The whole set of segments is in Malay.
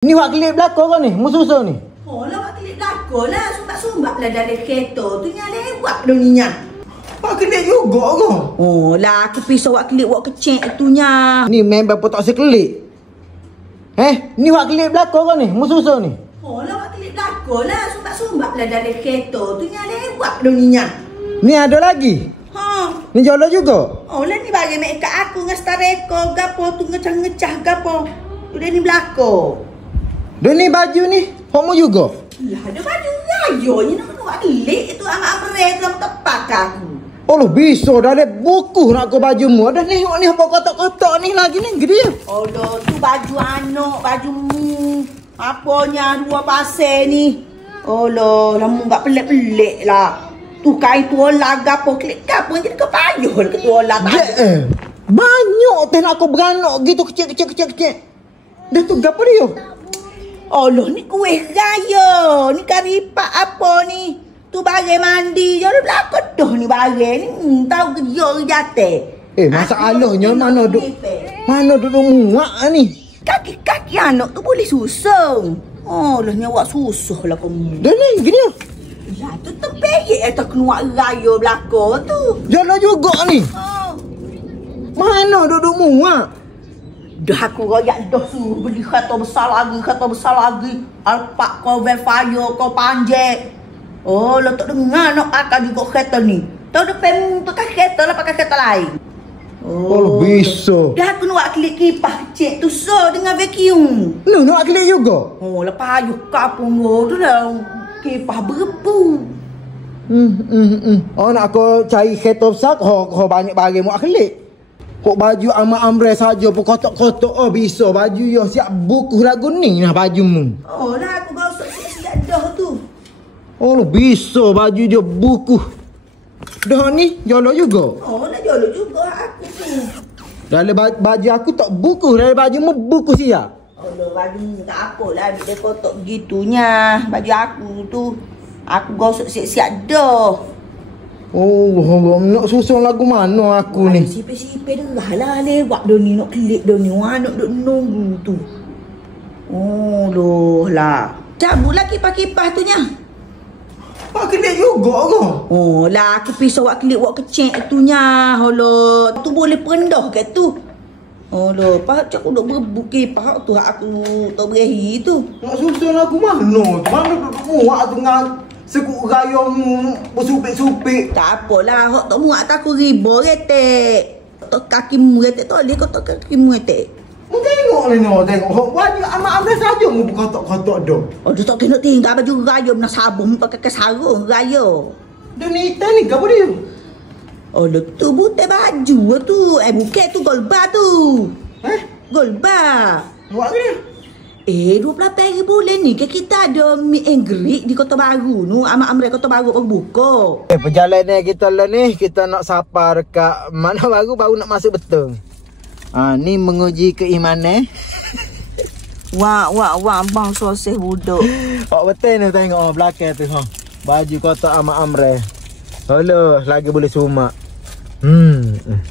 Ni wak kelip belakang kau ni, musuh ni. Oh lah wak kelip belakang lah. Sumbat-sumbat lah dari kereta tu yang lewat dah ni nya. Wak kelip juga kau. Oh lah aku pisau wak kelip wak kecek tu nya. Ni memang pun tak sekelip. Ni wak kelip belakang kau ni, musuh ni. Oh lah wak kelip belakang lah. Sumbat-sumbat lah dari kereta tu yang lewat dah ni nya. Ni ada lagi. Ni jolo juga. Oh lah ni bagi mek kat aku dengan stareko gapo tu ngecah-ngecah gapo. Tu dia ni belakang. Dia ni baju ni, kamu juga. Lah ada baju raya ni nak wak kelip tu amak amre tu tak pakai aku. Oh lu bisa dah ada buku nak kau bajumu. Ada ni apa kotak-kotak ni lagi ni gede. Oh lo tu baju anak, bajumu. Apanya dua pasir ni. Oh lo, lama enggak pelik-pelik lah. Tu kain tuola gapo klik gapo jadi kau payuh ke tuola tak. Banyak teh nak kau beranak gitu kecil. Dah tu gapo dia? Oh lo ni kuih raya. Ni karipak apa ni? Tu bagai mandi. Jadi belakang dah ni bagai ni. Tahu kerja ke jatuh. Masalahnya mana duduk muak ni? Kaki-kaki anak tu boleh susung. Oh lah nyawa susah lah kamu. Dah ni gini. Ya tu terpeyek atau keluar raya belakang tu. Jalan juga ni. Mana duduk muak? Dah aku royak dah suruh beli kereta besar lagi. Alpak kau Velfire kau panjat. Oh, lo tak dengar nak pakai juga kereta ni. Tahu depan pakai kereta lah pakai kereta lain. Oh, bisa. Dah aku nak klik kipas kecil tu so dengan vacuum. Nak klik juga. Oh, lepas ayuh kapung tu dah kipas berbu. Oh, nak aku cari kereta besar kau banyak barang mau klik. Kok baju ama amre saja pun kotak-kotak bisa baju yo siap buku lagu ni nah bajumu. Oh lah aku gosok siap dah tu. Oh bisa baju dia buku. Dah ni jolo juga. Oh nak jolo juga aku tu. Dalam baju aku tak buku, dalam bajumu buku siap. Oh lo baju tak apalah dia kotak gitunya. Baju aku tu aku gosok siap dah. Oh, nak susun lagu mana aku ni? Sipir-sipir dah lah lewat dah ni nak klik dah ni. Anak duk nunggu tu. Oh loh lah. Cabut lah kipas-kipas tu nya. Pak klik juga ke? Oh lah aku pisau wak klik wak kecek tu nya. Halo, tu boleh perendah ke tu. Oh loh, pak cak aku duk berbu kipas tu aku tak berahi tu. Nak susun lagu mana? Mana duduk muak dengan sekuk rayamu bersupik-supik. Tak apalah, hok tak muak tak aku riba retek. Tak kakimu retek tak boleh kau tak kakimu retek. Mu tengok ni tengok. Hok baju amak amre saja mu kotak-kotak dah. Oh dia tak kena tinggal baju raya nak sabun pakai sarung raya. Dia ni hitam ni gapo dia? Oh lu tu butai baju tu. Bukan tu golba tu. Golba. Buat ni. 28 bulan ni kita ada meet and greet di Kota Baru nu. Amak amre Kota Baru baru buka. Perjalanan kita lah ni, kita nak sapa dekat mana baru nak masuk betul. Ni menguji keimanan. Wah abang soseh budak. Betul ni tengok belakang tu baju kotak amak amre. Halo, lagi boleh sumak.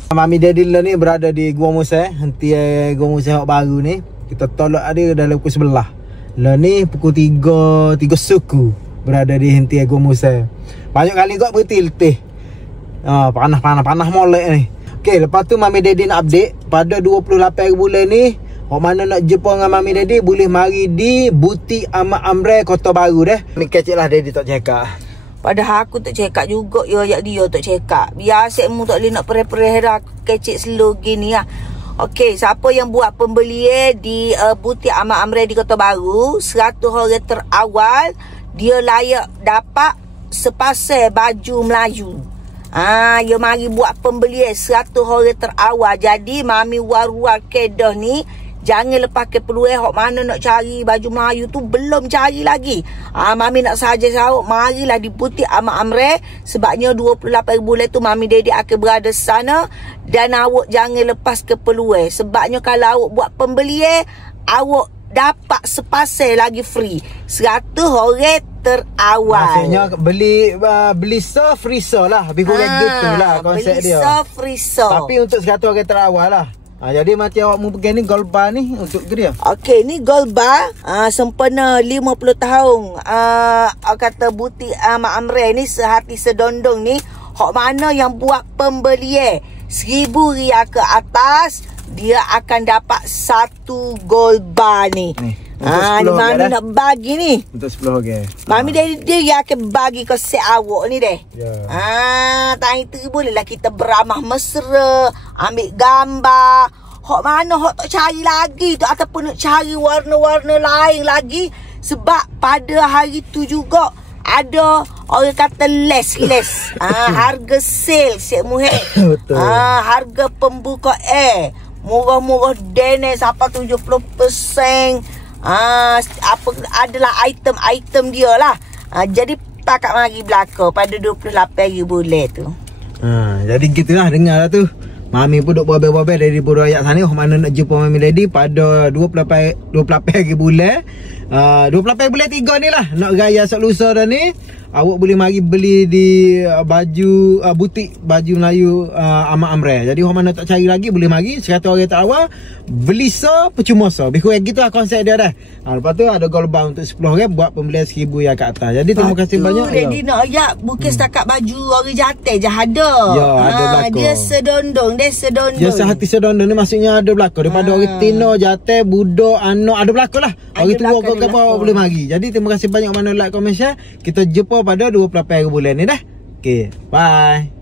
Mami Daddy lah ni berada di Gua Musa, henti Gua Musa baru ni. Kita tolak dia dalam pukul 11. Lah ni pukul 3 suku berada di henti Gua Musa. Banyak kali kau bertiltih. Panas molek ni. Okey, lepas tu Mami Daddy nak update pada 28 bulan ni. Orang mana nak jumpa dengan Mami Daddy boleh mari di Butik Amak Amre Kota Baru dah. Ni kecil lah Daddy tak cakap. Padahal aku tak cekak juga ya dia tak cekak. Biasa mu tak boleh nak pereh-pereh dah kecil slow gini lah. Okey, siapa yang buat pembelian di Butik Amak Amre di Kota Baru, 100 orang terawal dia layak dapat sepasang baju Melayu. Ya mari buat pembelian 100 orang terawal. Jadi mami war-war kedah ni jangan lepas ke peluang hok mana nak cari baju Melayu tu belum cari lagi. Mami nak saja sahut marilah di Butik Amak Amre sebabnya 28 bulan tu Mami Daddy akan berada sana dan awak jangan lepas ke peluang sebabnya kalau awak buat pembelian awak dapat sepasang lagi free 100 orang terawal. Maksudnya beli so free so lah. Lebih kurang gitu lah konsep beli dia. Beli so free so. Tapi untuk 100 orang terawal lah. Jadi macam awak mau pergi ni gold bar ni untuk ke dia? Okey, ni gold bar sempena 50 tahun kata butik Mak Amreh ni sehati sedondong ni. Hak mana yang buat pembelian RM1,000 ke atas, dia akan dapat satu gold bar ni. Ni Mami nak bagi ni. Untuk 10 okay. Mami dia akan bagi kau set awak ni deh. Tang itu bolehlah kita beramah mesra, ambil gambar. Hak mana hak tak cari lagi tu, ataupun nak cari warna-warna lain lagi. Sebab pada hari tu juga ada orang kata less. Harga sale Cik Muhid. Betul. Harga pembuka murah-murah dene sampai 70%. Apa adalah item-item dia lah. Jadi takat mari belaka pada 28 hari bulan tu. Jadi gitulah, dengar lah tu. Mami pun duk babel-babel dari Pura Ayat sana. Mana nak jumpa Mami Lady pada 28 hari bulan. 28 bulan 3 ni lah. Nak raya esok lusa dah ni. Awak boleh mari beli di baju butik baju Melayu Mak Amreh. Jadi orang mana tak cari lagi boleh mari 100 orang tak awal. Beli so percuma so. Lebih kurang gitu lah konsep dia dah. Lepas tu ada gold bar untuk 10 orang buat pembelian RM1,000 yang kat atas. Jadi terima kasih banyak. Jadi nak ayat bukan setakat baju orang jatuh je ada. Ya, ada belakang. Dia sedondong. Dia sehati sedondong ni maksudnya ada belakang. Daripada orang Tino, jatuh, budak, anak ada belakang lah. Orang tua kau apa boleh mari. Jadi terima kasih banyak mana like, komen, share. Kita jumpa pada 28 hari bulan ni dah. Okay, bye.